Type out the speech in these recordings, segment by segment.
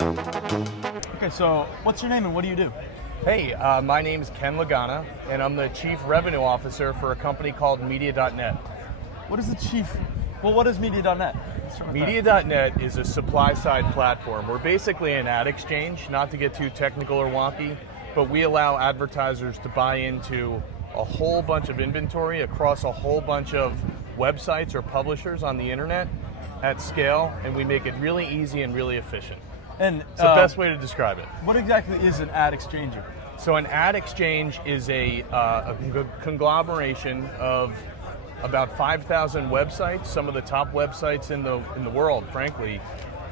Okay, so what's your name and what do you do? Hey, my name is Ken Lagana, and I'm the Chief Revenue Officer for a company called Media.net. What is the chief? Well, what is Media.net? Media.net is a supply-side platform. We're basically an ad exchange, not to get too technical or wonky, but we allow advertisers to buy into a whole bunch of inventory across a whole bunch of websites or publishers on the internet at scale, and we make it really easy and really efficient. And It's the best way to describe it. what exactly is an ad exchanger? So an ad exchange is a conglomeration of about 5,000 websites, some of the top websites in the world, frankly.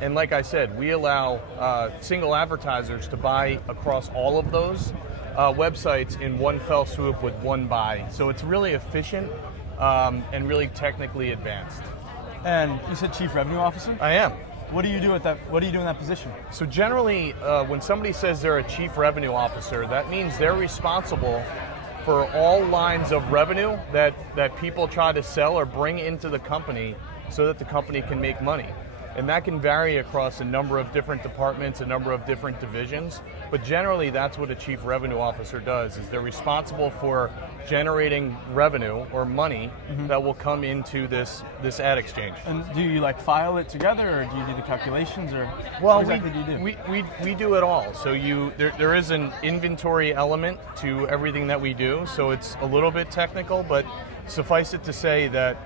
And like I said, we allow single advertisers to buy across all of those websites in one fell swoop with one buy. So it's really efficient and really technically advanced. And you said Chief Revenue Officer? I am. What do you do at that? What do you do in that position? So generally, when somebody says they're a Chief Revenue Officer, that means they're responsible for all lines of revenue that people try to sell or bring into the company so that the company can make money. And that can vary across a number of different departments, a number of different divisions, but generally that's what a Chief Revenue Officer does, is they're responsible for generating revenue or money that will come into this ad exchange. And do you like file it together, or do you do the calculations, or Well, what exactly do you do? we do it all. So there is an inventory element to everything that we do, so it's a little bit technical, but suffice it to say that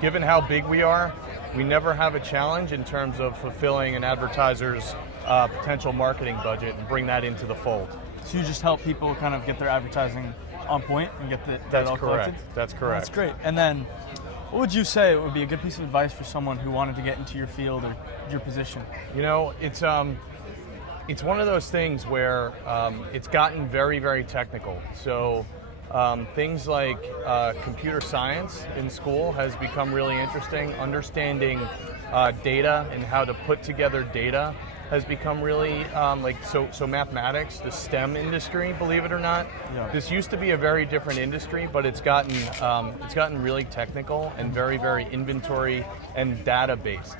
given how big we are, we never have a challenge in terms of fulfilling an advertiser's potential marketing budget and bring that into the fold. So you just help people kind of get their advertising on point and get it That's all correct. collected? That's correct. That's great. And then, what would you say would be a good piece of advice for someone who wanted to get into your field or your position? You know, it's one of those things where it's gotten very, very technical. So things like computer science in school has become really interesting. Understanding data and how to put together data has become really so mathematics, the STEM industry, believe it or not. Yeah. This used to be a very different industry, but it's gotten really technical and very, very inventory and data based.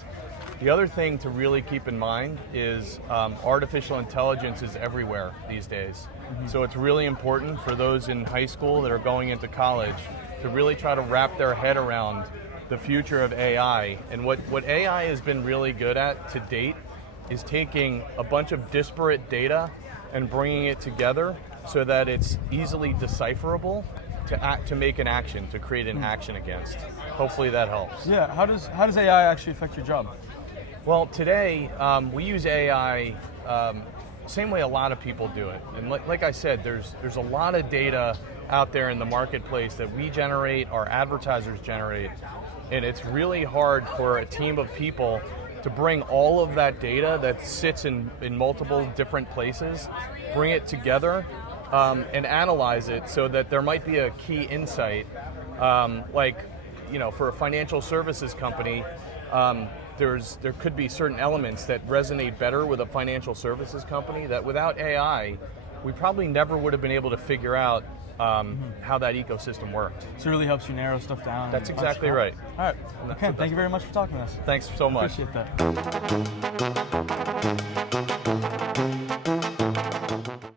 The other thing to really keep in mind is artificial intelligence is everywhere these days. So it's really important for those in high school that are going into college to really try to wrap their head around the future of AI. And what AI has been really good at to date is taking a bunch of disparate data and bringing it together so that it's easily decipherable to make an action, to create an action against. Hopefully that helps. Yeah. How does AI actually affect your job? Well, today we use AI same way a lot of people do it. And like I said, there's a lot of data out there in the marketplace that we generate, our advertisers generate, and it's really hard for a team of people to bring all of that data that sits in multiple different places, bring it together and analyze it so that there might be a key insight, for a financial services company, there could be certain elements that resonate better with a financial services company that without AI, we probably never would have been able to figure out how that ecosystem worked. So it really helps you narrow stuff down. That's exactly right. All right. Okay, thank you very much for talking to us. Thanks so much. Appreciate that.